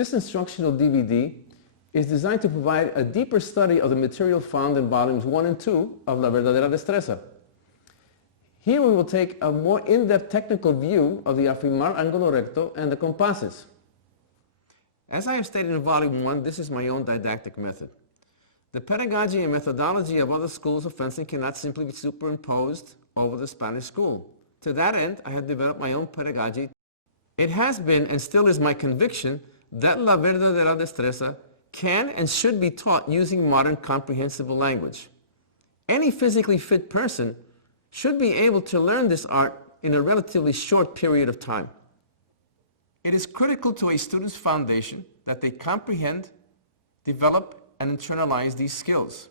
This instructional DVD is designed to provide a deeper study of the material found in volumes 1 and 2 of La Verdadera Destreza. Here we will take a more in-depth technical view of the afirmar ángulo recto and the compases. As I have stated in volume 1, this is my own didactic method. The pedagogy and methodology of other schools of fencing cannot simply be superimposed over the Spanish school. To that end, I have developed my own pedagogy. It has been and still is my conviction that La Verdadera Destreza can and should be taught using modern comprehensible language. Any physically fit person should be able to learn this art in a relatively short period of time. It is critical to a student's foundation that they comprehend, develop, and internalize these skills.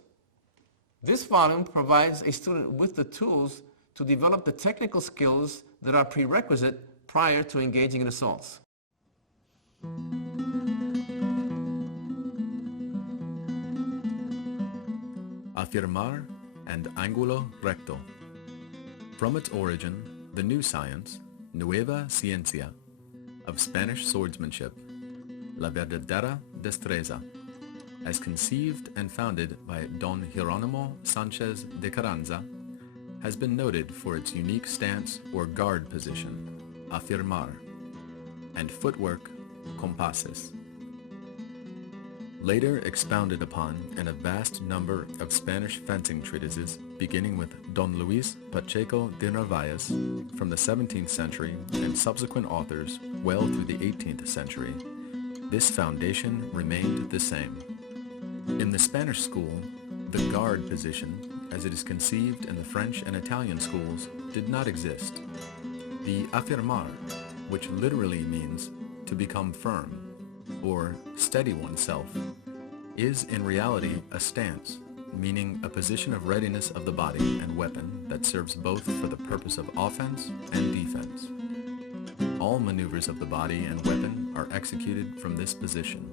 This volume provides a student with the tools to develop the technical skills that are prerequisite prior to engaging in assaults. Afirmar and ángulo recto. From its origin, the new science, Nueva Ciencia, of Spanish swordsmanship, La Verdadera Destreza, as conceived and founded by Don Jerónimo Sánchez de Carranza, has been noted for its unique stance or guard position, afirmar, and footwork, compases. Later expounded upon in a vast number of Spanish fencing treatises, beginning with Don Luis Pacheco de Narvaez from the 17th century and subsequent authors well through the 18th century, this foundation remained the same. In the Spanish school, the guard position, as it is conceived in the French and Italian schools, did not exist. The afirmar, which literally means to become firm, or steady oneself, is in reality a stance, meaning a position of readiness of the body and weapon that serves both for the purpose of offense and defense. All maneuvers of the body and weapon are executed from this position.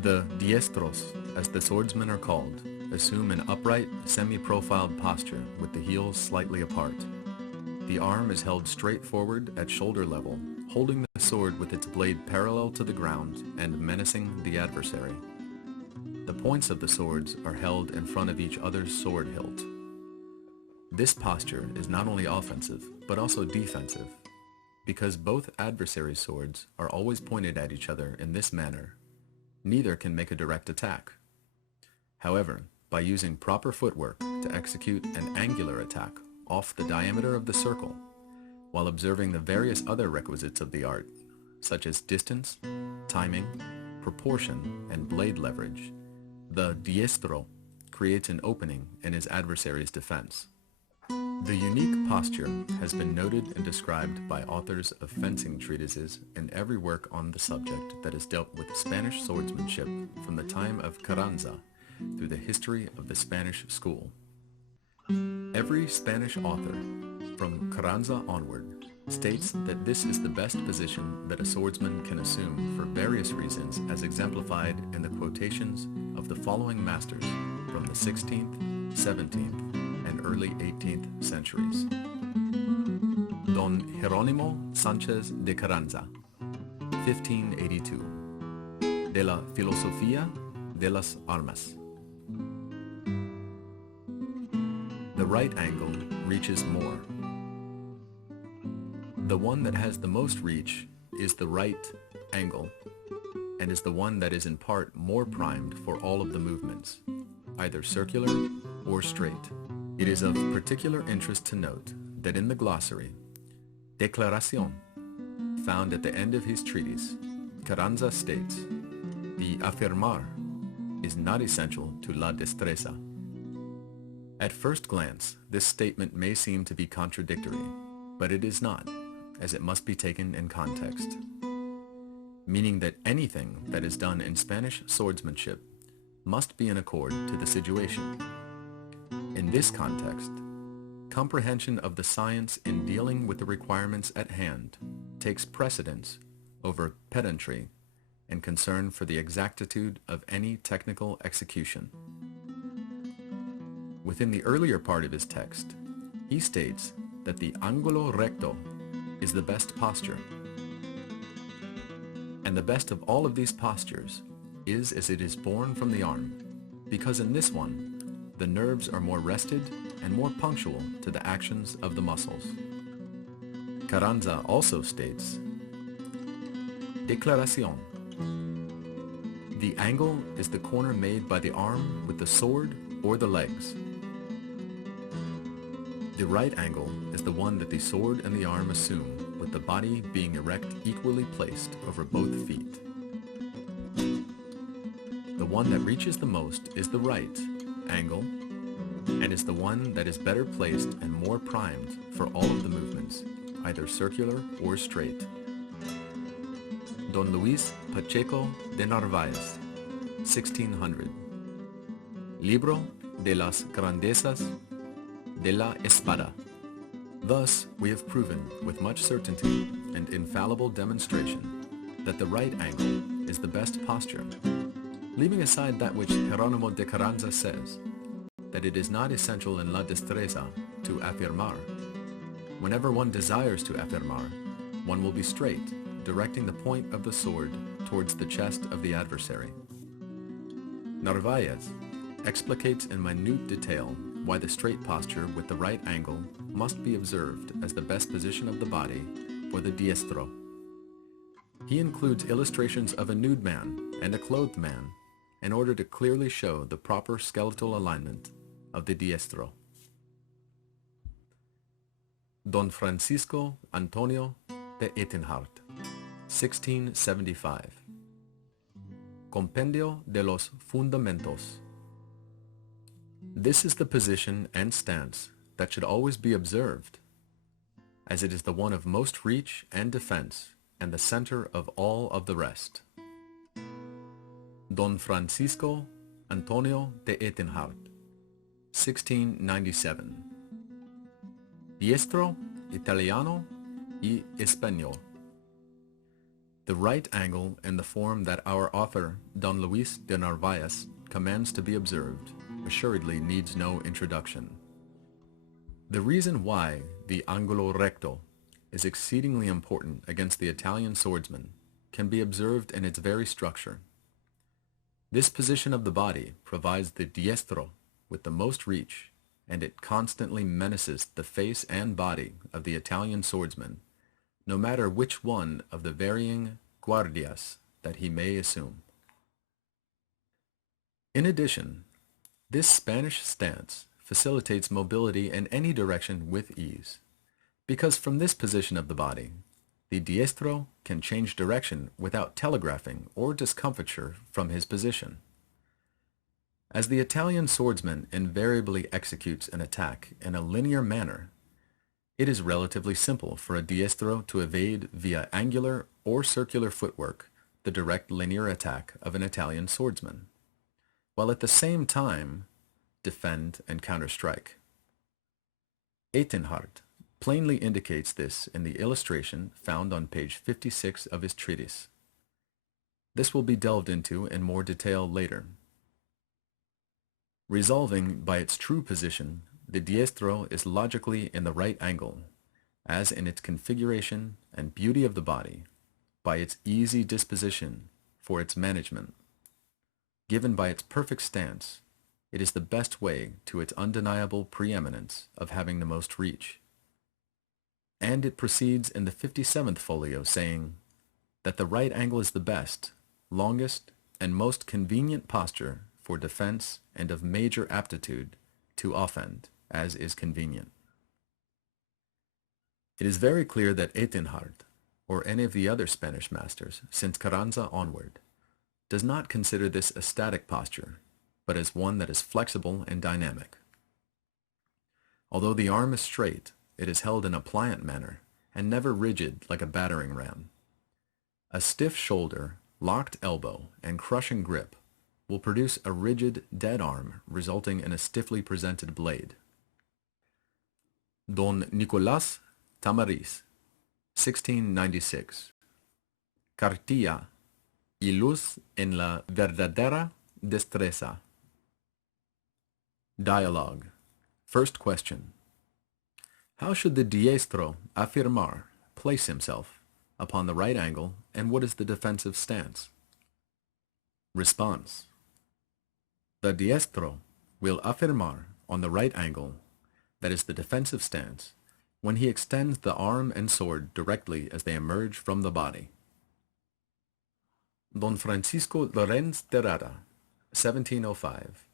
The diestros, as the swordsmen are called, assume an upright, semi-profiled posture with the heels slightly apart. The arm is held straight forward at shoulder level, holding the sword with its blade parallel to the ground and menacing the adversary. The points of the swords are held in front of each other's sword hilt. This posture is not only offensive, but also defensive, because both adversaries' swords are always pointed at each other in this manner. Neither can make a direct attack. However, by using proper footwork to execute an angular attack off the diameter of the circle, while observing the various other requisites of the art, such as distance, timing, proportion, and blade leverage, the diestro creates an opening in his adversary's defense. The unique posture has been noted and described by authors of fencing treatises in every work on the subject that has dealt with Spanish swordsmanship from the time of Carranza through the history of the Spanish school. Every Spanish author, from Carranza onward, states that this is the best position that a swordsman can assume for various reasons, as exemplified in the quotations of the following masters from the 16th, 17th, and early 18th centuries. Don Jerónimo Sánchez de Carranza, 1582, De la Filosofía de las Armas. The right angle reaches more. The one that has the most reach is the right angle, and is the one that is in part more primed for all of the movements, either circular or straight. It is of particular interest to note that in the glossary, Declaración, found at the end of his treatise, Carranza states, the afirmar is not essential to la destreza. At first glance, this statement may seem to be contradictory, but it is not, as it must be taken in context. Meaning that anything that is done in Spanish swordsmanship must be in accord to the situation. In this context, comprehension of the science in dealing with the requirements at hand takes precedence over pedantry and concern for the exactitude of any technical execution. Within the earlier part of his text, he states that the ángulo recto is the best posture, And the best of all of these postures is as it is born from the arm, because in this one, the nerves are more rested and more punctual to the actions of the muscles. Carranza also states, Declaración. The angle is the corner made by the arm with the sword or the legs. The right angle is the one that the sword and the arm assume, with the body being erect equally placed over both feet. The one that reaches the most is the right angle, and is the one that is better placed and more primed for all of the movements, either circular or straight. Don Luis Pacheco de Narváez, 1600. Libro de las Grandezas de la Espada. Thus, we have proven with much certainty and infallible demonstration that the right angle is the best posture, leaving aside that which Jerónimo de Carranza says, that it is not essential in la destreza to afirmar. Whenever one desires to afirmar, one will be straight, directing the point of the sword towards the chest of the adversary. Narváez explicates in minute detail why the straight posture with the right angle must be observed as the best position of the body for the diestro. He includes illustrations of a nude man and a clothed man in order to clearly show the proper skeletal alignment of the diestro. Don Francisco Antonio de Etenhart, 1675. Compendio de los Fundamentos. This is the position and stance that should always be observed, as it is the one of most reach and defense and the center of all of the rest. Don Francisco Antonio de Etenhart, 1697. Diestro, Italiano y Español. The right angle in the form that our author, Don Luis de Narváez, commands to be observed, assuredly needs no introduction. The reason why the angulo recto is exceedingly important against the Italian swordsman can be observed in its very structure. This position of the body provides the diestro with the most reach, and it constantly menaces the face and body of the Italian swordsman, no matter which one of the varying guardias that he may assume. In addition, this Spanish stance facilitates mobility in any direction with ease, because from this position of the body, the diestro can change direction without telegraphing or discomfiture from his position. As the Italian swordsman invariably executes an attack in a linear manner, it is relatively simple for a diestro to evade via angular or circular footwork the direct linear attack of an Italian swordsman, while at the same time defend and counterstrike. Etenhart plainly indicates this in the illustration found on page 56 of his treatise. This will be delved into in more detail later. Resolving by its true position, the diestro is logically in the right angle, as in its configuration and beauty of the body, by its easy disposition for its management. Given by its perfect stance, it is the best way to its undeniable preeminence of having the most reach. And it proceeds in the 57th folio saying that the right angle is the best, longest, and most convenient posture for defense and of major aptitude to offend, as is convenient. It is very clear that Etenhart, or any of the other Spanish masters, since Carranza onward, does not consider this a static posture, but as one that is flexible and dynamic. Although the arm is straight, it is held in a pliant manner, and never rigid like a battering ram. A stiff shoulder, locked elbow, and crushing grip will produce a rigid, dead arm, resulting in a stiffly presented blade. Don Nicolás Tamariz, 1696. Cartilla y luz en la verdadera destreza. Dialogue. First question. How should the diestro afirmar, place himself, upon the right angle, and what is the defensive stance? Response. The diestro will afirmar on the right angle, that is the defensive stance, when he extends the arm and sword directly as they emerge from the body. Don Francisco Lorenz de Rada, 1705.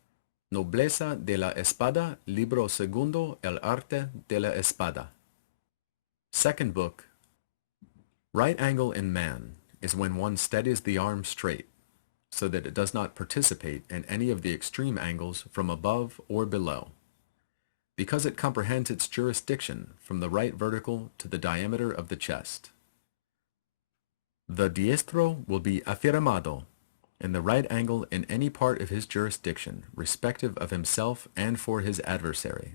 Nobleza de la Espada, libro segundo, El arte de la espada. Second book. Right angle in man is when one steadies the arm straight, so that it does not participate in any of the extreme angles from above or below, because it comprehends its jurisdiction from the right vertical to the diameter of the chest. The diestro will be afirmado in the right angle in any part of his jurisdiction, respective of himself and for his adversary.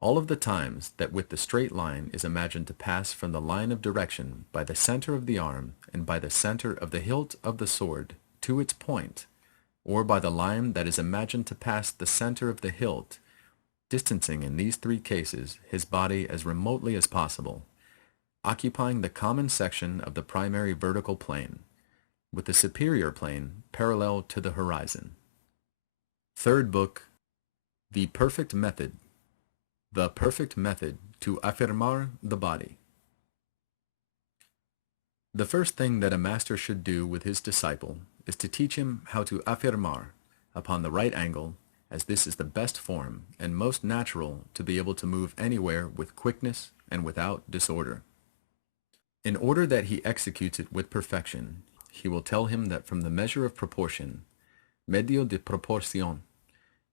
All of the times that with the straight line is imagined to pass from the line of direction by the center of the arm and by the center of the hilt of the sword to its point, or by the line that is imagined to pass the center of the hilt, distancing in these three cases his body as remotely as possible, occupying the common section of the primary vertical plane, with the superior plane parallel to the horizon. Third book, The Perfect Method. The perfect method to afirmar the body. The first thing that a master should do with his disciple is to teach him how to afirmar upon the right angle, as this is the best form and most natural to be able to move anywhere with quickness and without disorder. In order that he executes it with perfection, he will tell him that from the measure of proportion, medio de proporción,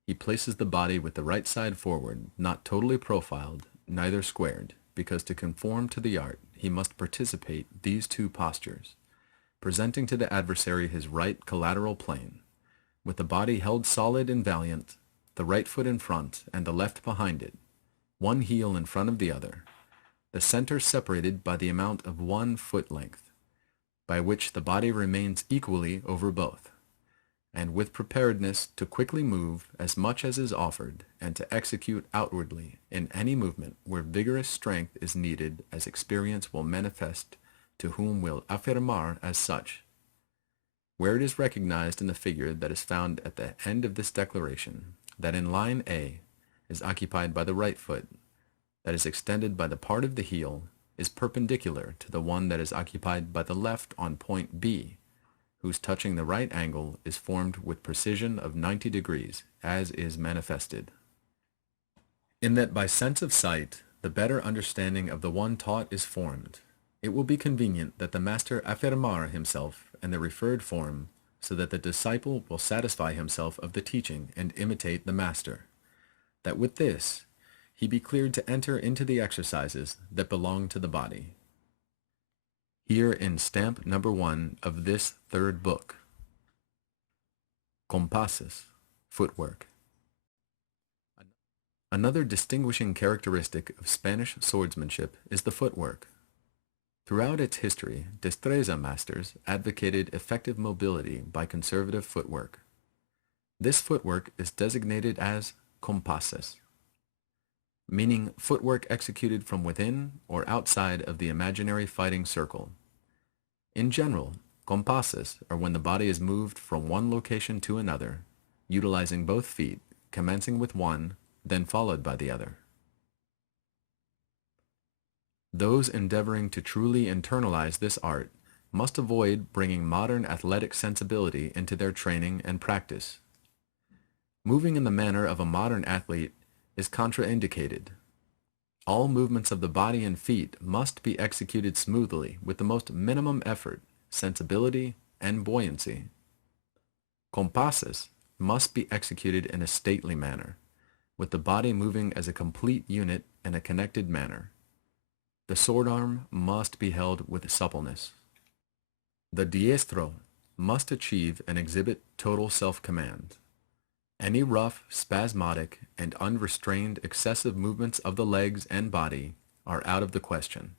he places the body with the right side forward, not totally profiled, neither squared, because to conform to the art, he must participate these two postures, presenting to the adversary his right collateral plane, with the body held solid and valiant, the right foot in front and the left behind it, one heel in front of the other, the center separated by the amount of 1 foot length, by which the body remains equally over both, and with preparedness to quickly move as much as is offered, and to execute outwardly in any movement where vigorous strength is needed, as experience will manifest to whom will afirmar as such. Where it is recognized in the figure that is found at the end of this declaration, that in line A is occupied by the right foot, that is extended by the part of the heel, is perpendicular to the one that is occupied by the left on point B, whose touching the right angle is formed with precision of 90 degrees, as is manifested. In that by sense of sight, the better understanding of the one taught is formed, it will be convenient that the master afirmar himself in the referred form, so that the disciple will satisfy himself of the teaching and imitate the master, that with this he be cleared to enter into the exercises that belong to the body. Here in stamp number 1 of this third book. Compasses, footwork. Another distinguishing characteristic of Spanish swordsmanship is the footwork. Throughout its history, Destreza masters advocated effective mobility by conservative footwork. This footwork is designated as compasses, meaning footwork executed from within or outside of the imaginary fighting circle. In general, compasses are when the body is moved from one location to another, utilizing both feet, commencing with one, then followed by the other. Those endeavoring to truly internalize this art must avoid bringing modern athletic sensibility into their training and practice. Moving in the manner of a modern athlete is contraindicated. All movements of the body and feet must be executed smoothly with the most minimum effort, sensibility, and buoyancy. Compasses must be executed in a stately manner, with the body moving as a complete unit in a connected manner. The sword arm must be held with suppleness. The diestro must achieve and exhibit total self-command. Any rough, spasmodic, and unrestrained excessive movements of the legs and body are out of the question.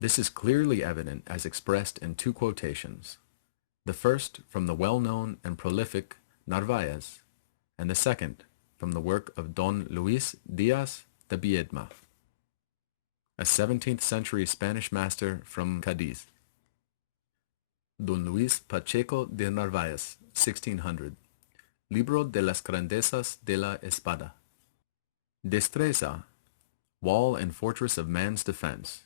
This is clearly evident as expressed in 2 quotations, the first from the well-known and prolific Narvaez, and the second from the work of Don Luis Diaz de Biedma. a 17th century Spanish master from Cadiz. Don Luis Pacheco de Narvaez, 1600. Libro de las grandezas de la espada. Destreza, wall and fortress of man's defense.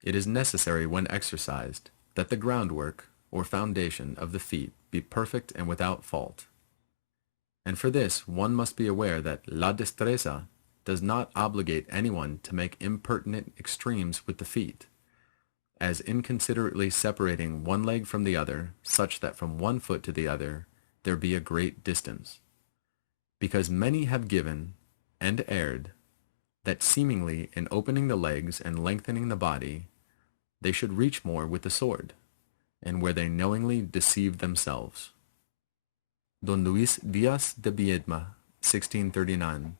It is necessary when exercised that the groundwork or foundation of the feet be perfect and without fault. And for this one must be aware that la destreza does not obligate anyone to make impertinent extremes with the feet, as inconsiderately separating one leg from the other, such that from one foot to the other there be a great distance. Because many have given, and erred, that seemingly in opening the legs and lengthening the body, they should reach more with the sword, and where they knowingly deceive themselves. Don Luis Díaz de Biedma, 1639,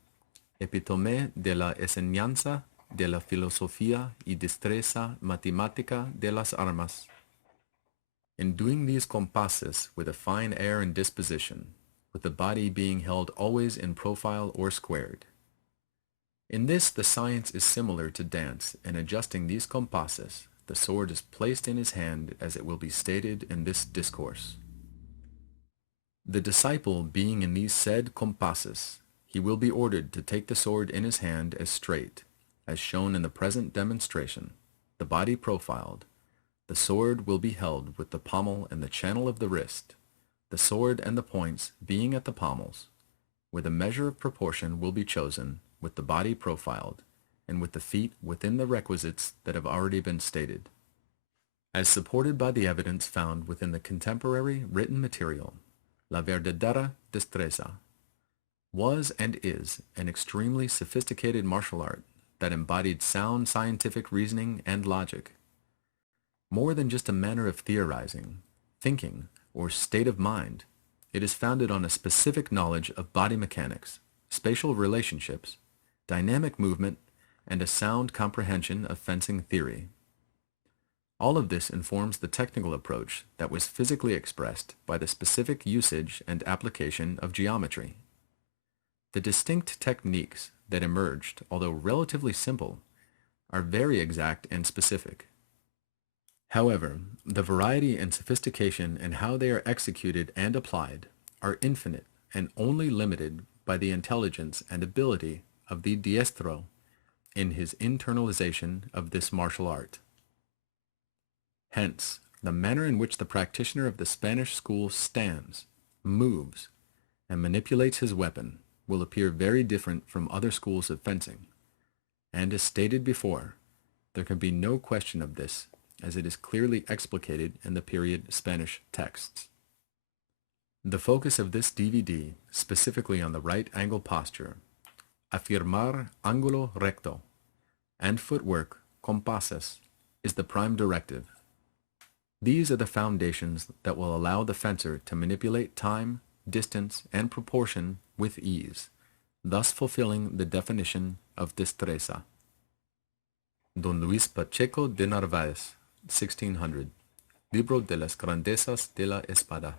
Epítome de la enseñanza de la filosofía y destreza matemática de las armas. In doing these compasses with a fine air and disposition, with the body being held always in profile or squared. In this the science is similar to dance. In adjusting these compasses, the sword is placed in his hand as it will be stated in this discourse. The disciple being in these said compasses, he will be ordered to take the sword in his hand as straight, as shown in the present demonstration, the body profiled. The sword will be held with the pommel and the channel of the wrist, the sword and the points being at the pommels, where the measure of proportion will be chosen, with the body profiled, and with the feet within the requisites that have already been stated, as supported by the evidence found within the contemporary written material. La verdadera destreza was and is an extremely sophisticated martial art that embodied sound scientific reasoning and logic. More than just a manner of theorizing, thinking, or state of mind, it is founded on a specific knowledge of body mechanics, spatial relationships, dynamic movement, and a sound comprehension of fencing theory. All of this informs the technical approach that was physically expressed by the specific usage and application of geometry. The distinct techniques that emerged, although relatively simple, are very exact and specific. However, the variety and sophistication in how they are executed and applied are infinite and only limited by the intelligence and ability of the diestro in his internalization of this martial art. Hence, the manner in which the practitioner of the Spanish school stands, moves, and manipulates his weapon will appear very different from other schools of fencing, and as stated before, there can be no question of this, as it is clearly explicated in the period Spanish texts. The focus of this DVD, specifically on the right angle posture, afirmar ángulo recto, and footwork, compasses, is the prime directive. These are the foundations that will allow the fencer to manipulate time, distance, and proportion with ease, thus fulfilling the definition of destreza. Don Luis Pacheco de Narvaez, 1600, Libro de las grandezas de la espada.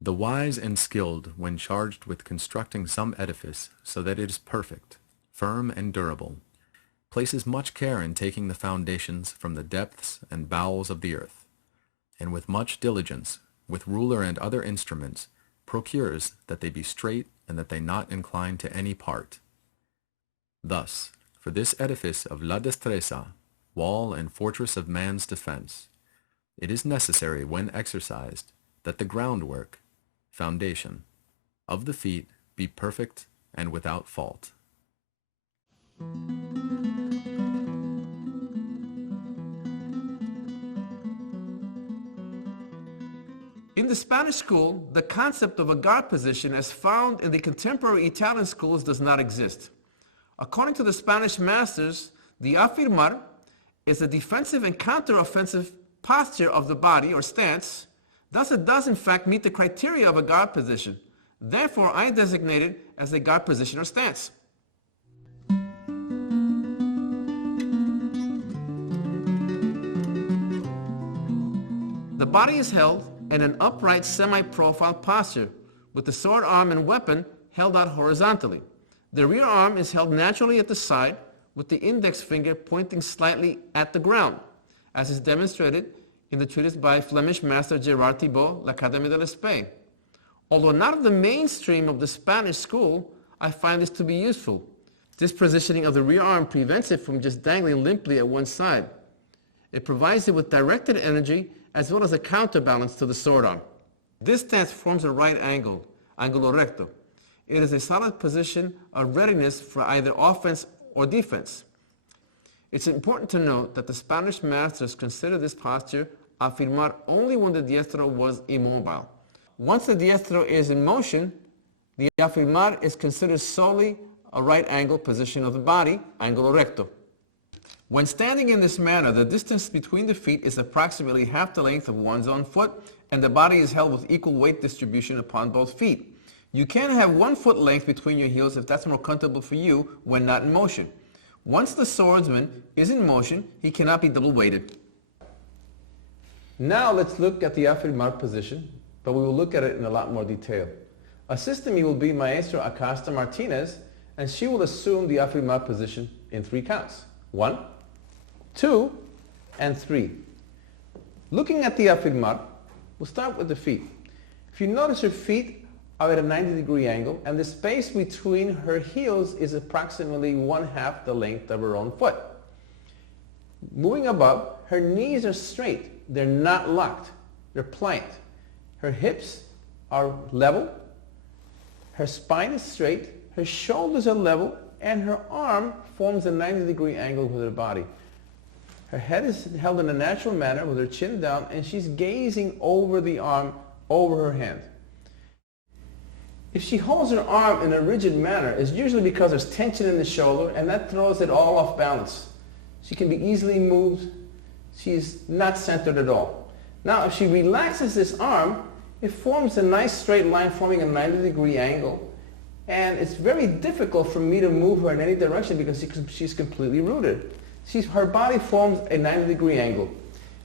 The wise and skilled, when charged with constructing some edifice so that it is perfect, firm, and durable, places much care in taking the foundations from the depths and bowels of the earth, and with much diligence, with ruler and other instruments, procures that they be straight and that they not incline to any part. Thus, for this edifice of la destreza, wall and fortress of man's defense, it is necessary when exercised that the groundwork, foundation, of the feet be perfect and without fault. In the Spanish school, the concept of a guard position as found in the contemporary Italian schools does not exist. According to the Spanish masters, the afirmar is a defensive and counter-offensive posture of the body or stance. Thus it does in fact meet the criteria of a guard position. Therefore, I designate it as a guard position or stance. The body is held in an upright semi-profile posture with the sword arm and weapon held out horizontally. The rear arm is held naturally at the side with the index finger pointing slightly at the ground, as is demonstrated in the treatise by Flemish master Gerard Thibault, L'Académie de l'Esprit. Although not of the mainstream of the Spanish school, I find this to be useful. This positioning of the rear arm prevents it from just dangling limply at one side. It provides it with directed energy as well as a counterbalance to the sword arm. This stance forms a right angle, ángulo recto. It is a solid position of readiness for either offense or defense. It's important to note that the Spanish masters consider this posture afirmar only when the diestro was immobile. Once the diestro is in motion, the afirmar is considered solely a right angle position of the body, ángulo recto. When standing in this manner, the distance between the feet is approximately half the length of one's own foot, and the body is held with equal weight distribution upon both feet. You can have 1 foot length between your heels if that's more comfortable for you when not in motion. Once the swordsman is in motion, he cannot be double weighted. Now let's look at the afirmar position, but we will look at it in a lot more detail. Assisting me will be Maestro Acosta Martinez, and she will assume the afirmar position in 3 counts. 1, 2, and 3. Looking at the afirmar, we'll start with the feet. If you notice, her feet are at a 90-degree angle, and the space between her heels is approximately 1/2 the length of her own foot. Moving above, her knees are straight. They're not locked. They're pliant. Her hips are level. Her spine is straight. Her shoulders are level, and her arm forms a 90-degree angle with her body. Her head is held in a natural manner with her chin down, and she's gazing over the arm, over her hand. If she holds her arm in a rigid manner, it's usually because there's tension in the shoulder, and that throws it all off balance. She can be easily moved. She's not centered at all. Now, if she relaxes this arm, it forms a nice straight line forming a 90-degree angle. And it's very difficult for me to move her in any direction because she's completely rooted. Her body forms a 90-degree angle.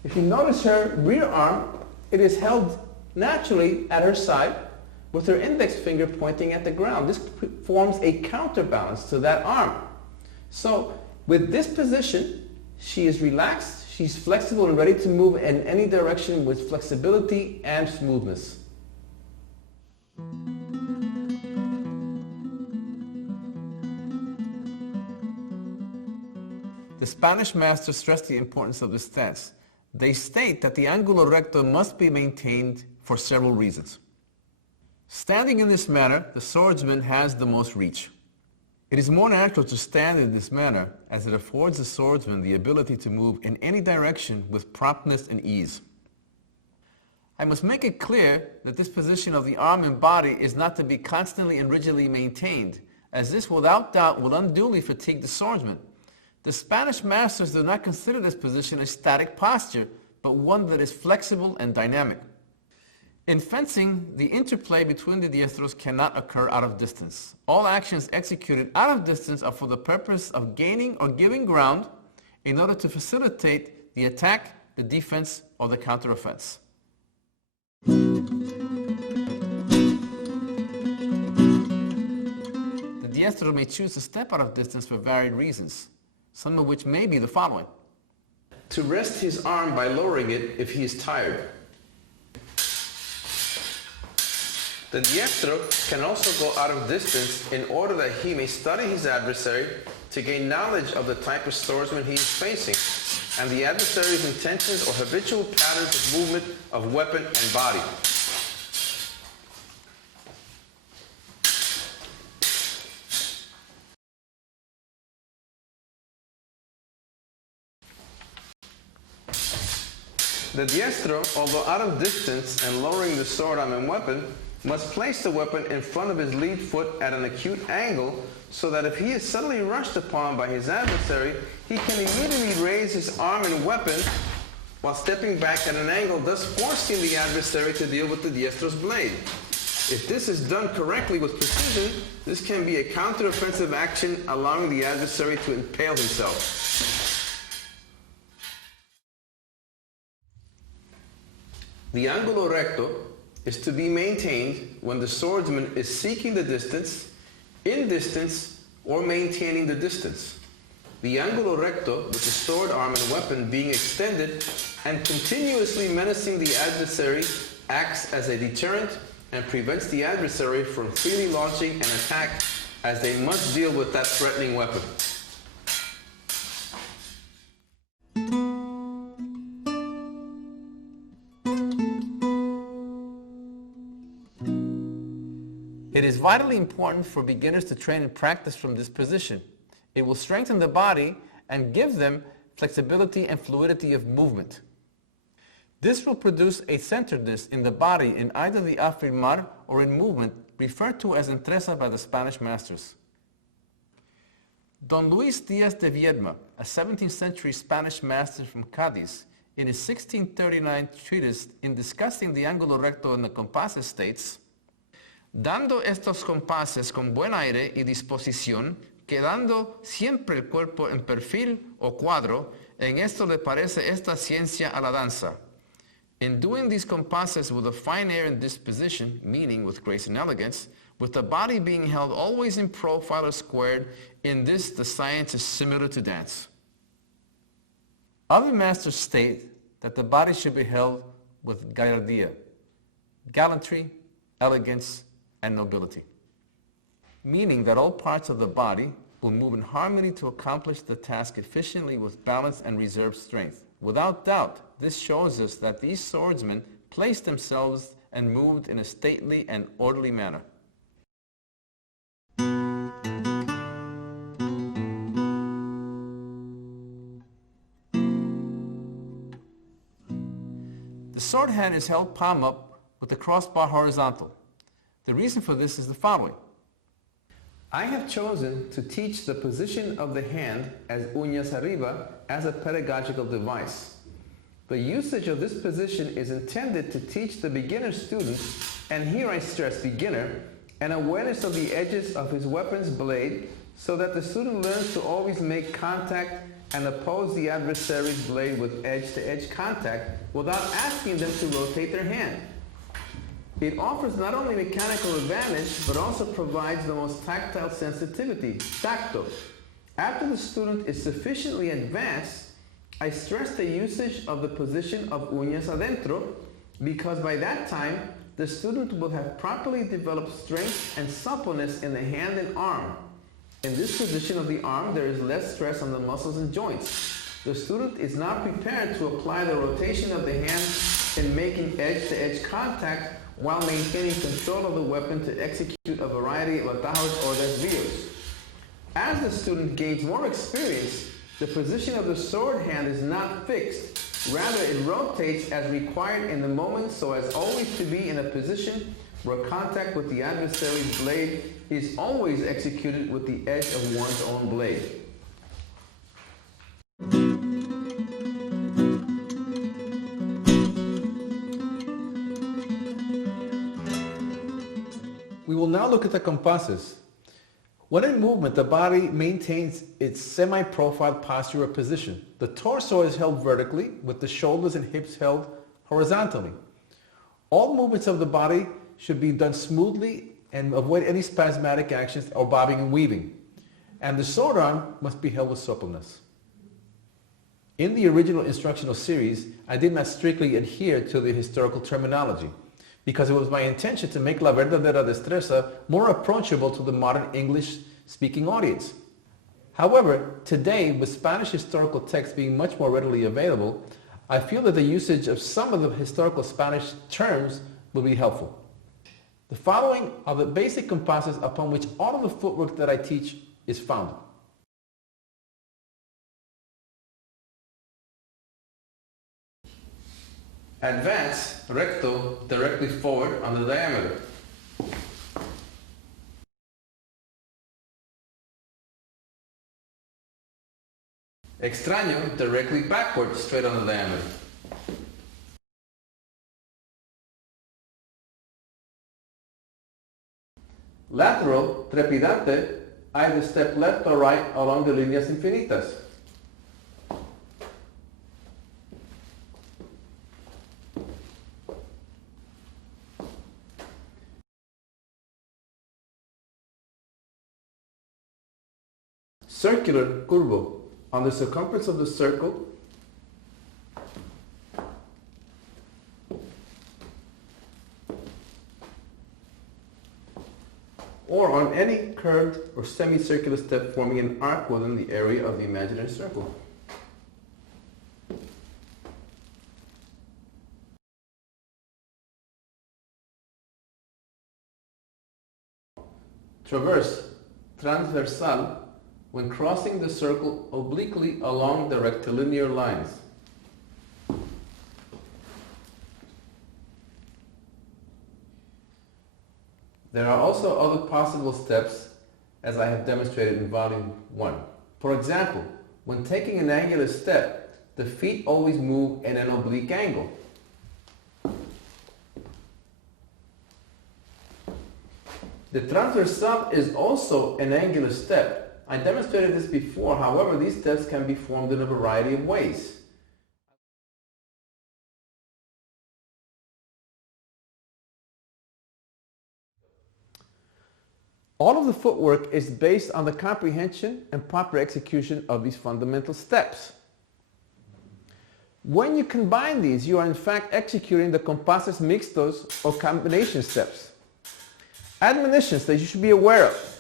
If you notice her rear arm, it is held naturally at her side with her index finger pointing at the ground. This forms a counterbalance to that arm. So with this position, she is relaxed, she's flexible and ready to move in any direction with flexibility and smoothness. The Spanish masters stress the importance of this stance. They state that the ángulo recto must be maintained for several reasons. Standing in this manner, the swordsman has the most reach. It is more natural to stand in this manner as it affords the swordsman the ability to move in any direction with promptness and ease. I must make it clear that this position of the arm and body is not to be constantly and rigidly maintained, as this without doubt will unduly fatigue the swordsman. The Spanish masters do not consider this position a static posture, but one that is flexible and dynamic. In fencing, the interplay between the diestros cannot occur out of distance. All actions executed out of distance are for the purpose of gaining or giving ground in order to facilitate the attack, the defense, or the counteroffense. The diestro may choose to step out of distance for varied reasons, some of which may be the following. To rest his arm by lowering it if he is tired. The diestro can also go out of distance in order that he may study his adversary to gain knowledge of the type of swordsman he is facing and the adversary's intentions or habitual patterns of movement of weapon and body. The diestro, although out of distance and lowering the sword arm and weapon, must place the weapon in front of his lead foot at an acute angle so that if he is suddenly rushed upon by his adversary, he can immediately raise his arm and weapon while stepping back at an angle, thus forcing the adversary to deal with the diestro's blade. If this is done correctly with precision, this can be a counteroffensive action, allowing the adversary to impale himself. The ángulo recto is to be maintained when the swordsman is seeking the distance, in distance, or maintaining the distance. the ángulo recto with the sword arm and weapon being extended and continuously menacing the adversary acts as a deterrent and prevents the adversary from freely launching an attack as they must deal with that threatening weapon. It is vitally important for beginners to train and practice from this position. It will strengthen the body and give them flexibility and fluidity of movement. This will produce a centeredness in the body in either the afirmar or in movement, referred to as entreza by the Spanish masters. Don Luis Díaz de Viedma, a 17th century Spanish master from Cádiz, in his 1639 treatise in discussing the ángulo recto in the compases states, dando estos compases con buen aire y disposición, quedando siempre el cuerpo en perfil o cuadro, en esto le parece esta ciencia a la danza. In doing these compasses with a fine air and disposition, meaning with grace and elegance, with the body being held always in profile or squared, in this the science is similar to dance. Other masters state that the body should be held with gallardia, gallantry, elegance, and nobility, meaning that all parts of the body will move in harmony to accomplish the task efficiently with balance and reserve strength. Without doubt, this shows us that these swordsmen placed themselves and moved in a stately and orderly manner. The sword hand is held palm up with the crossbar horizontal. The reason for this is the following. I have chosen to teach the position of the hand as uñas arriba as a pedagogical device. The usage of this position is intended to teach the beginner student, and here I stress beginner, an awareness of the edges of his weapon's blade so that the student learns to always make contact and oppose the adversary's blade with edge-to-edge contact without asking them to rotate their hand. It offers not only mechanical advantage, but also provides the most tactile sensitivity, tacto. After the student is sufficiently advanced, I stress the usage of the position of uñas adentro, because by that time, the student will have properly developed strength and suppleness in the hand and arm. In this position of the arm, there is less stress on the muscles and joints. The student is now prepared to apply the rotation of the hand in making edge-to-edge contact while maintaining control of the weapon to execute a variety of atajos or desvíos. As the student gains more experience, the position of the sword hand is not fixed. Rather, it rotates as required in the moment so as always to be in a position where contact with the adversary's blade is always executed with the edge of one's own blade. We will now look at the compasses. When in movement, the body maintains its semi-profiled posture or position. The torso is held vertically, with the shoulders and hips held horizontally. All movements of the body should be done smoothly and avoid any spasmodic actions or bobbing and weaving. And the sword arm must be held with suppleness. In the original instructional series, I did not strictly adhere to the historical terminology, because it was my intention to make La Verdadera Destreza more approachable to the modern English-speaking audience. However, today, with Spanish historical texts being much more readily available, I feel that the usage of some of the historical Spanish terms will be helpful. The following are the basic compasses upon which all of the footwork that I teach is founded. Advance, recto, directly forward on the diameter. Extraño, directly backward, straight on the diameter. Lateral, trepidante, either step left or right along the líneas infinitas. Circular, curvo. on the circumference of the circle or on any curved or semicircular step forming an arc within the area of the imaginary circle. Traverse, transversal, when crossing the circle obliquely along the rectilinear lines. There are also other possible steps, as I have demonstrated in volume 1. For example, when taking an angular step, the feet always move in an oblique angle. The transversal is also an angular step. I demonstrated this before, however, these steps can be formed in a variety of ways. All of the footwork is based on the comprehension and proper execution of these fundamental steps. When you combine these, you are in fact executing the compases mixtos or combination steps. Admonitions that you should be aware of.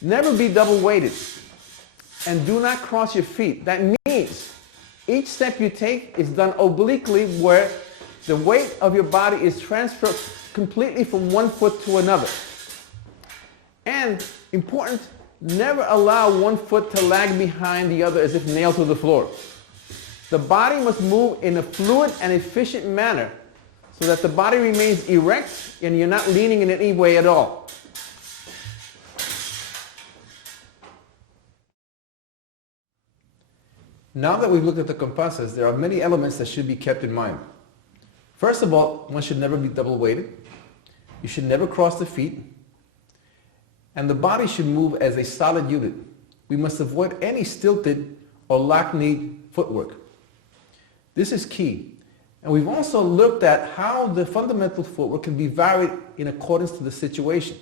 Never be double weighted and do not cross your feet. That means each step you take is done obliquely where the weight of your body is transferred completely from one foot to another. And important, never allow one foot to lag behind the other as if nailed to the floor. The body must move in a fluid and efficient manner so that the body remains erect and you're not leaning in any way at all. Now that we've looked at the compasses, there are many elements that should be kept in mind. First of all, one should never be double weighted. You should never cross the feet. And the body should move as a solid unit. We must avoid any stilted or lock-kneed footwork. This is key. And we've also looked at how the fundamental footwork can be varied in accordance to the situation.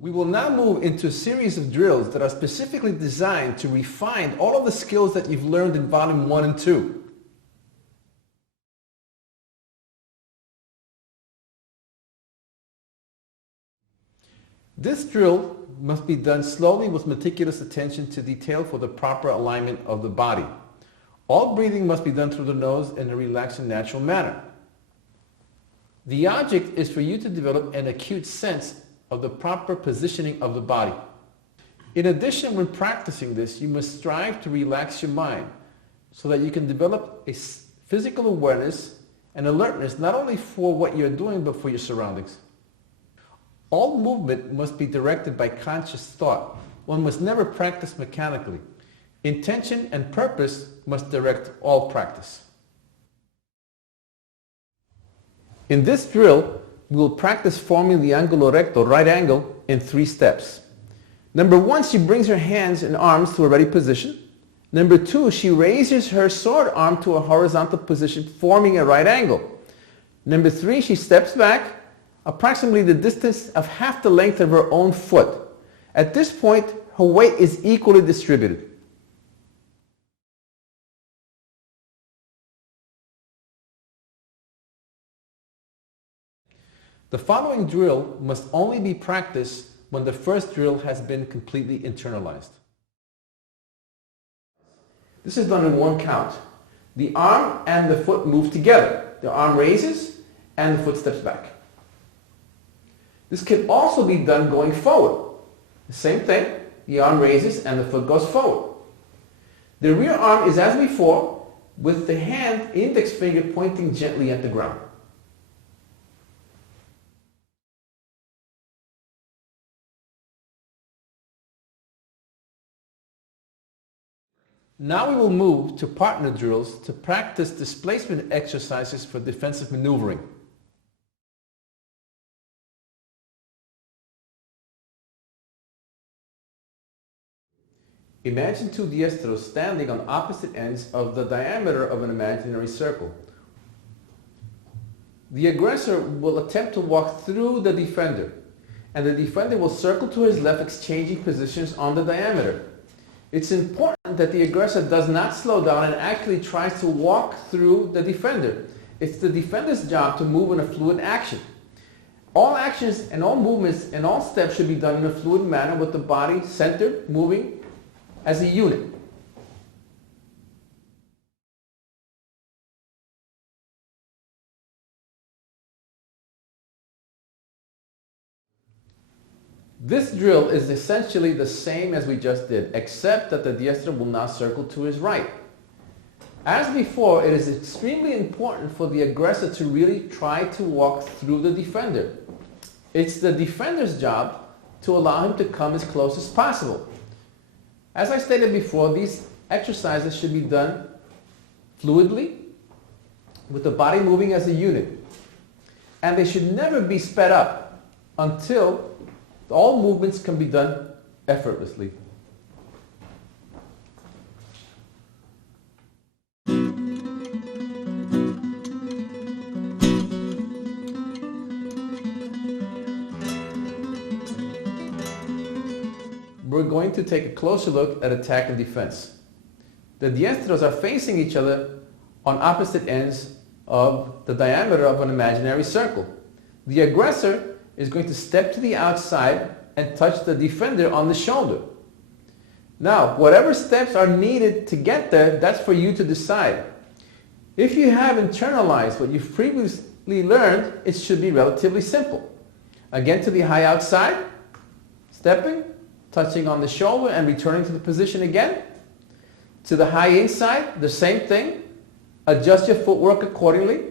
We will now move into a series of drills that are specifically designed to refine all of the skills that you've learned in volume 1 and 2. This drill must be done slowly with meticulous attention to detail for the proper alignment of the body. All breathing must be done through the nose in a relaxed and natural manner. The object is for you to develop an acute sense of the proper positioning of the body. In addition, when practicing this, you must strive to relax your mind so that you can develop a physical awareness and alertness not only for what you're doing but for your surroundings. All movement must be directed by conscious thought. One must never practice mechanically. Intention and purpose must direct all practice. In this drill, we will practice forming the ángulo recto, right angle, in 3 steps. Number 1, she brings her hands and arms to a ready position. Number 2, she raises her sword arm to a horizontal position, forming a right angle. Number 3, she steps back approximately the distance of half the length of her own foot. At this point, her weight is equally distributed. The following drill must only be practiced when the first drill has been completely internalized. This is done in 1 count. The arm and the foot move together. The arm raises and the foot steps back. This can also be done going forward. The same thing, the arm raises and the foot goes forward. The rear arm is as before, with the hand, index finger pointing gently at the ground. Now we will move to partner drills to practice displacement exercises for defensive maneuvering. Imagine 2 diestros standing on opposite ends of the diameter of an imaginary circle. the aggressor will attempt to walk through the defender, and the defender will circle to his left, exchanging positions on the diameter. It's important that the aggressor does not slow down and actually tries to walk through the defender. It's the defender's job to move in a fluid action. All actions and all movements and all steps should be done in a fluid manner with the body centered, moving as a unit. This drill is essentially the same as we just did, except that the diestra will now circle to his right. As before, it is extremely important for the aggressor to really try to walk through the defender. It's the defender's job to allow him to come as close as possible. As I stated before, these exercises should be done fluidly, with the body moving as a unit. And they should never be sped up until all movements can be done effortlessly. We're going to take a closer look at attack and defense. The diestros are facing each other on opposite ends of the diameter of an imaginary circle. The aggressor is going to step to the outside and touch the defender on the shoulder. Now, whatever steps are needed to get there, that's for you to decide. If you have internalized what you've previously learned, it should be relatively simple. Again, to the high outside, stepping, touching on the shoulder and returning to the position again. To the high inside, the same thing. Adjust your footwork accordingly.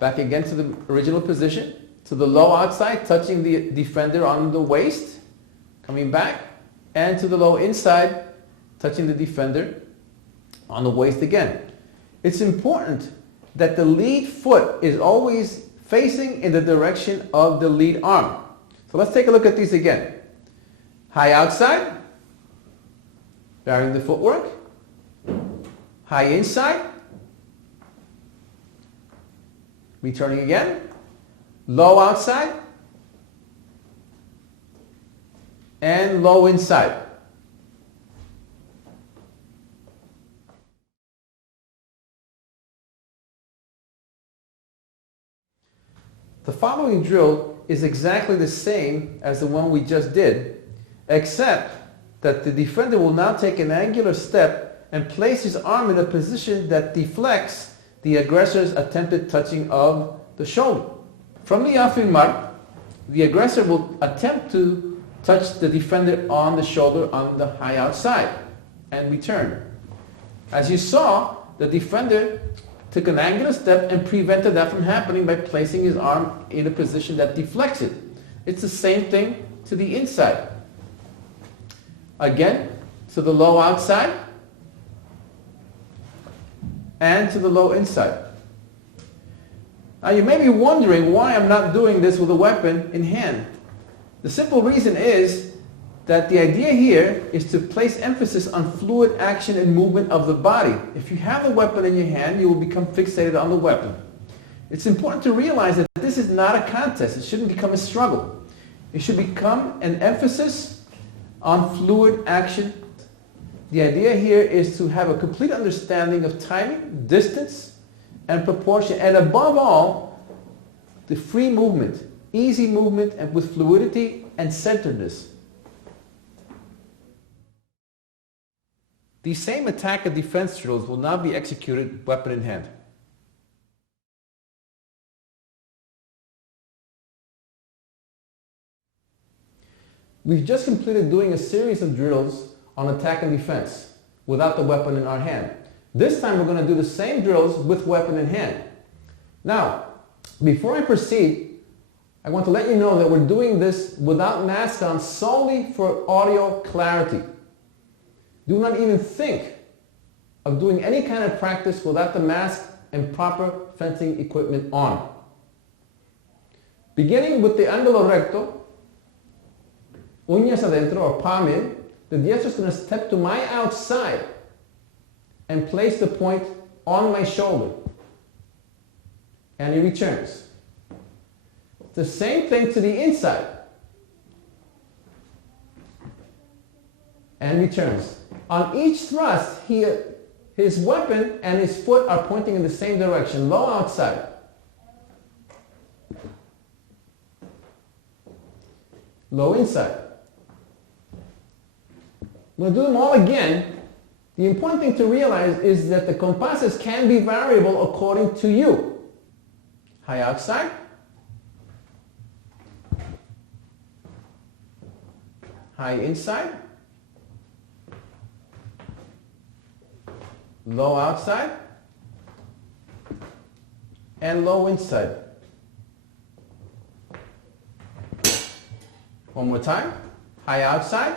Back again to the original position. To the low outside, touching the defender on the waist, coming back. And to the low inside, touching the defender on the waist again. It's important that the lead foot is always facing in the direction of the lead arm. So let's take a look at these again. High outside, varying the footwork. High inside, returning again. Low outside, and low inside. The following drill is exactly the same as the one we just did, except that the defender will now take an angular step and place his arm in a position that deflects the aggressor's attempted touching of the shoulder. From the afirmar, the aggressor will attempt to touch the defender on the shoulder on the high outside and return. As you saw, the defender took an angular step and prevented that from happening by placing his arm in a position that deflects it. It's the same thing to the inside. Again, to the low outside and to the low inside. Now you may be wondering why I'm not doing this with a weapon in hand. The simple reason is that the idea here is to place emphasis on fluid action and movement of the body. If you have a weapon in your hand, you will become fixated on the weapon. It's important to realize that this is not a contest. It shouldn't become a struggle. It should become an emphasis on fluid action. The idea here is to have a complete understanding of timing, distance, and proportion, and above all, the free movement, easy movement, and with fluidity and centeredness. These same attack and defense drills will now be executed weapon in hand. We've just completed doing a series of drills on attack and defense without the weapon in our hand. This time we're going to do the same drills with weapon in hand. Now, before I proceed, I want to let you know that we're doing this without mask on solely for audio clarity. Do not even think of doing any kind of practice without the mask and proper fencing equipment on. Beginning with the ángulo recto, uñas adentro or palm in, the diestro is going to step to my outside and place the point on my shoulder. and he returns. The same thing to the inside and returns. On each thrust, his weapon and his foot are pointing in the same direction, low outside. Low inside. We'll do them all again. The important thing to realize is that the compasses can be variable according to you. High outside. High inside. Low outside. And low inside. One more time. High outside.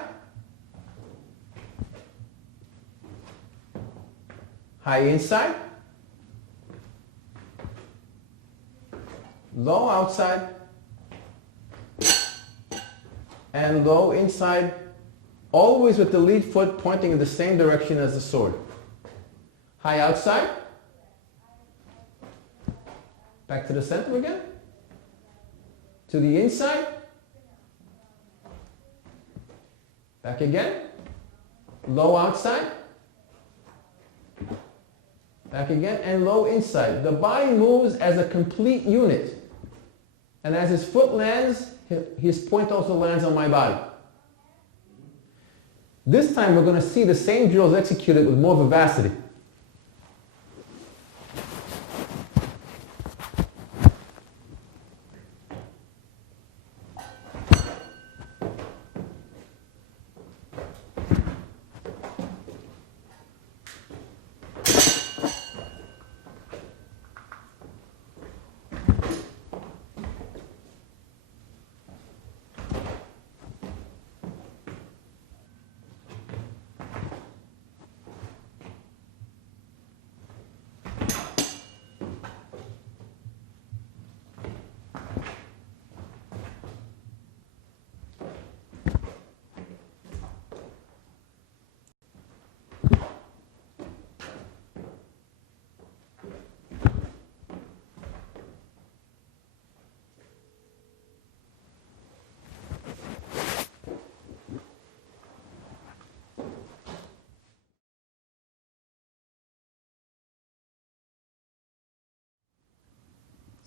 High inside. Low outside. And low inside. Always with the lead foot pointing in the same direction as the sword. High outside. Back to the center again. To the inside. Back again. Low outside. Back again. And low inside. The body moves as a complete unit. And as his foot lands, his point also lands on my body. This time we're going to see the same drills executed with more vivacity.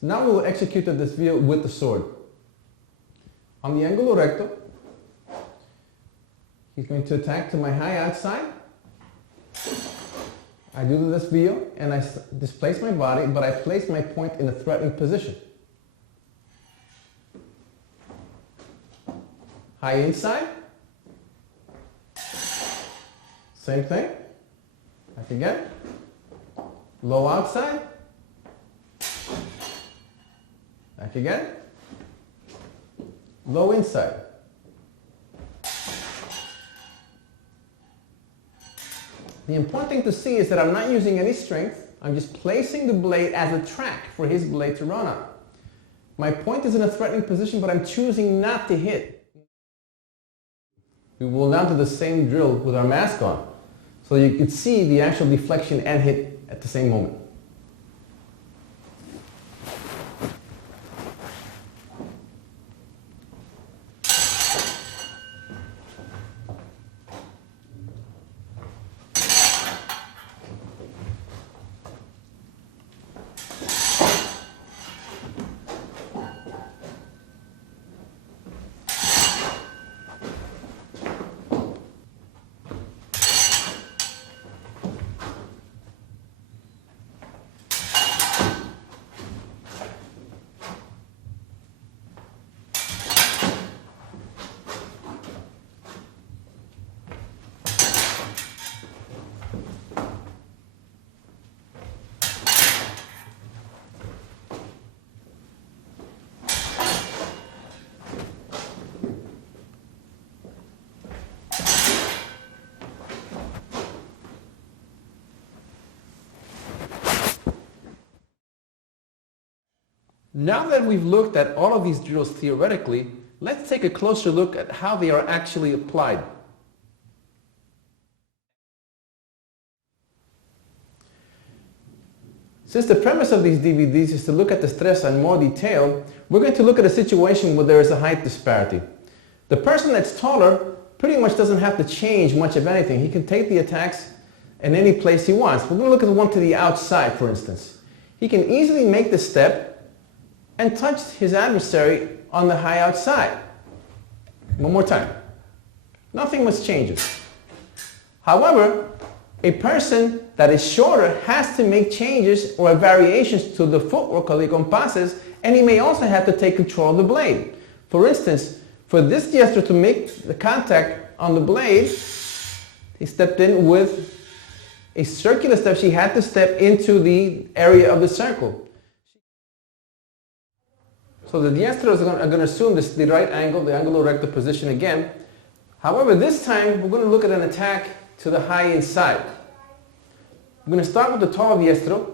So now we will execute this drill with the sword. On the ángulo recto, he's going to attack to my high outside. I do this desvío and I displace my body, but I place my point in a threatening position. High inside. Same thing. Back again. Low outside. Back again. Low inside. The important thing to see is that I'm not using any strength. I'm just placing the blade as a track for his blade to run on. My point is in a threatening position, but I'm choosing not to hit. We will now do the same drill with our mask on, so you can see the actual deflection and hit at the same moment. Now that we've looked at all of these drills theoretically, let's take a closer look at how they are actually applied. Since the premise of these DVDs is to look at Destreza in more detail, we're going to look at a situation where there is a height disparity. The person that's taller pretty much doesn't have to change much of anything. He can take the attacks in any place he wants. We're going to look at the one to the outside, for instance. He can easily make the step and touch his adversary on the high outside. One more time. Nothing much changes. However, a person that is shorter has to make changes or variations to the footwork of the compasses, and he may also have to take control of the blade. For instance, for this diestro to make the contact on the blade, he stepped in with a circular step. She had to step into the area of the circle. So the diestros are going to assume this, the right angle, the angular recto position again. However, this time we're going to look at an attack to the high inside. I'm going to start with the tall diestro,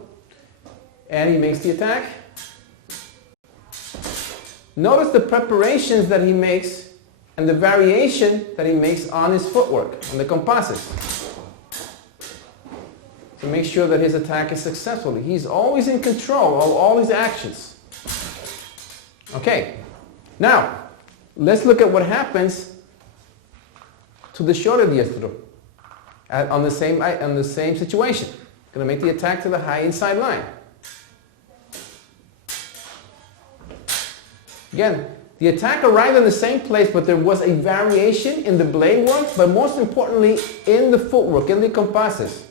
and he makes the attack. Notice the preparations that he makes and the variation that he makes on his footwork, on the compasses, to make sure that his attack is successful. He's always in control of all his actions. Okay, now let's look at what happens to the shorter diestro on the same situation. Going to make the attack to the high inside line. Again, the attack arrived in the same place, but there was a variation in the blade work, but most importantly in the footwork, in the compasses,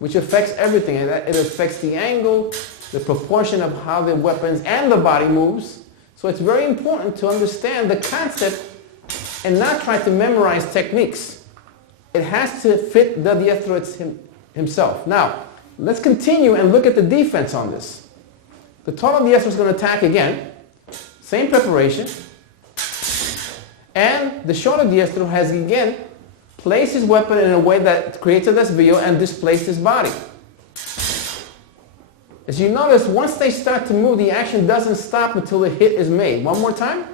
which affects everything. It affects the angle, the proportion of how the weapons and the body moves. So it's very important to understand the concept and not try to memorize techniques. It has to fit the diestro himself. Now, let's continue and look at the defense on this. The taller diestro is going to attack again. Same preparation. And the shorter diestro has again placed his weapon in a way that creates a desvío and displaced his body. As you notice, once they start to move, the action doesn't stop until the hit is made. One more time.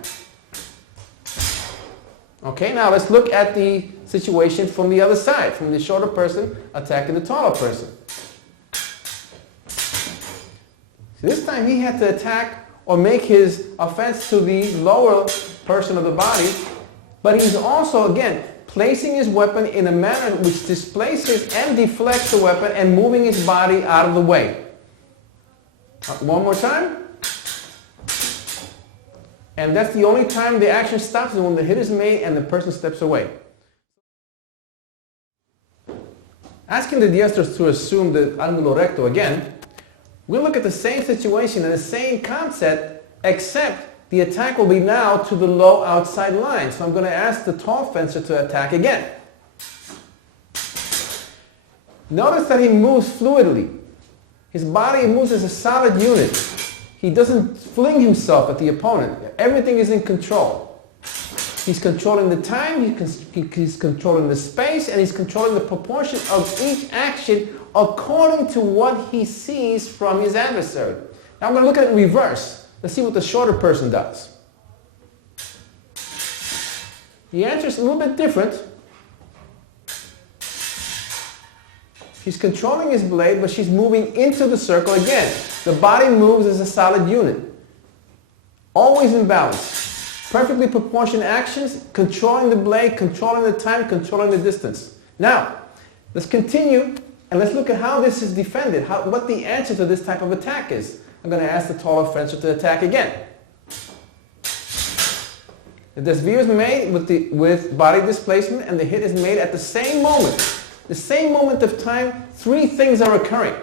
Okay, now let's look at the situation from the other side, from the shorter person attacking the taller person. So this time he had to attack or make his offense to the lower person of the body, but he's also, again, placing his weapon in a manner which displaces and deflects the weapon and moving his body out of the way. One more time. And that's the only time the action stops, is when the hit is made and the person steps away. Asking the diestros to assume the angulo recto again, we'll look at the same situation and the same concept, except the attack will be now to the low outside line. So I'm going to ask the tall fencer to attack again. Notice that he moves fluidly. His body moves as a solid unit. He doesn't fling himself at the opponent. Everything is in control. He's controlling the time, he's controlling the space, and he's controlling the proportion of each action according to what he sees from his adversary. Now I'm going to look at it in reverse. Let's see what the shorter person does. The answer is a little bit different. She's controlling his blade, but she's moving into the circle again. The body moves as a solid unit. Always in balance. Perfectly proportioned actions, controlling the blade, controlling the time, controlling the distance. Now, let's continue and let's look at how this is defended, what the answer to this type of attack is. I'm going to ask the taller fencer to attack again. The desvío is made with body displacement, and the hit is made at the same moment. The same moment of time, three things are occurring.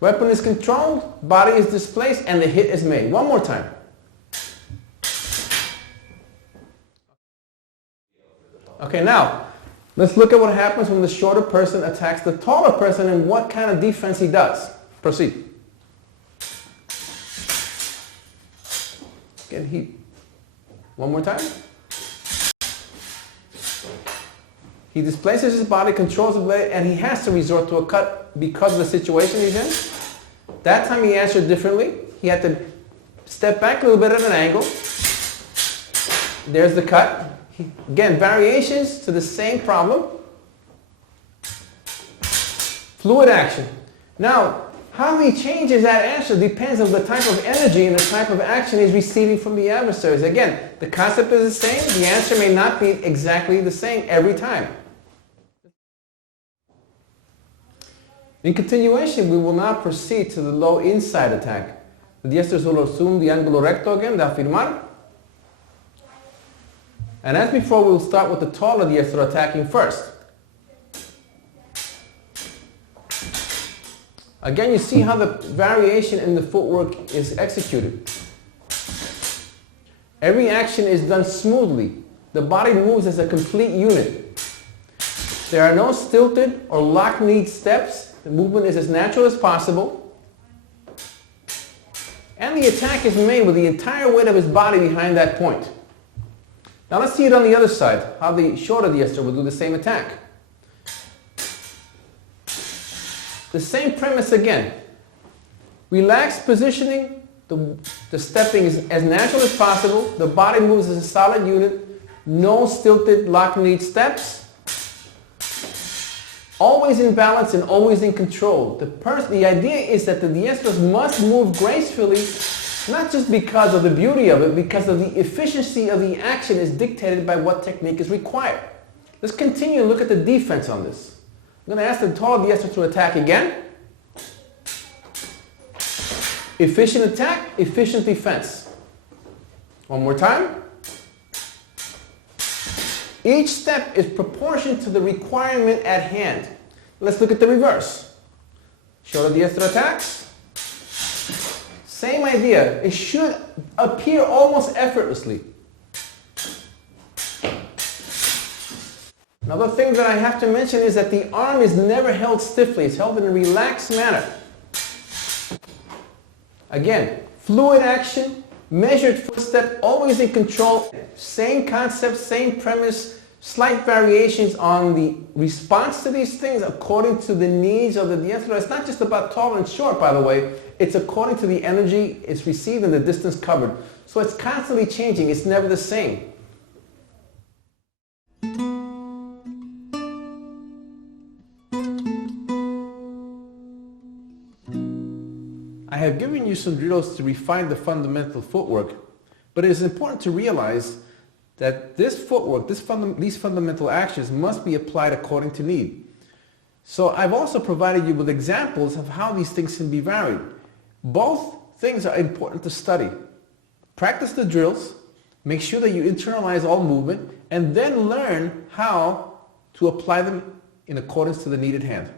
Weapon is controlled, body is displaced, and the hit is made. One more time. Okay, now, let's look at what happens when the shorter person attacks the taller person and what kind of defense he does. Proceed. Again, one more time. He displaces his body, controls the blade, and he has to resort to a cut because of the situation he's in. That time he answered differently. He had to step back a little bit at an angle. There's the cut. Again, variations to the same problem. Fluid action. Now, how he changes that answer depends on the type of energy and the type of action he's receiving from the adversaries. Again, the concept is the same. The answer may not be exactly the same every time. In continuation, we will now proceed to the low inside attack. The diestro solo assume the ángulo recto again, de afirmar. And as before, we will start with the taller diestro attacking first. Again, you see how the variation in the footwork is executed. Every action is done smoothly. The body moves as a complete unit. There are no stilted or lock-kneed steps. The movement is as natural as possible. And the attack is made with the entire weight of his body behind that point. Now let's see it on the other side, how the shorter diestro will do the same attack. The same premise again. Relaxed positioning, the stepping is as natural as possible, the body moves as a solid unit, no stilted lock-kneed steps, always in balance and always in control. The idea is that the diestros must move gracefully, not just because of the beauty of it, because of the efficiency of the action is dictated by what technique is required. Let's continue to look at the defense on this. I'm going to ask the tall diestro to attack again. Efficient attack, efficient defense. One more time. Each step is proportioned to the requirement at hand. Let's look at the reverse. Shorter diestro attacks. Same idea. It should appear almost effortlessly. Another thing that I have to mention is that the arm is never held stiffly. It's held in a relaxed manner. Again, fluid action, measured footstep, always in control. Same concept, same premise, slight variations on the response to these things according to the needs of the diestro. It's not just about tall and short, by the way. It's according to the energy it's received and the distance covered. So it's constantly changing. It's never the same. I have given you some drills to refine the fundamental footwork, but it is important to realize that this footwork, these fundamental actions must be applied according to need. So I've also provided you with examples of how these things can be varied. Both things are important to study. Practice the drills, make sure that you internalize all movement, and then learn how to apply them in accordance to the need at hand.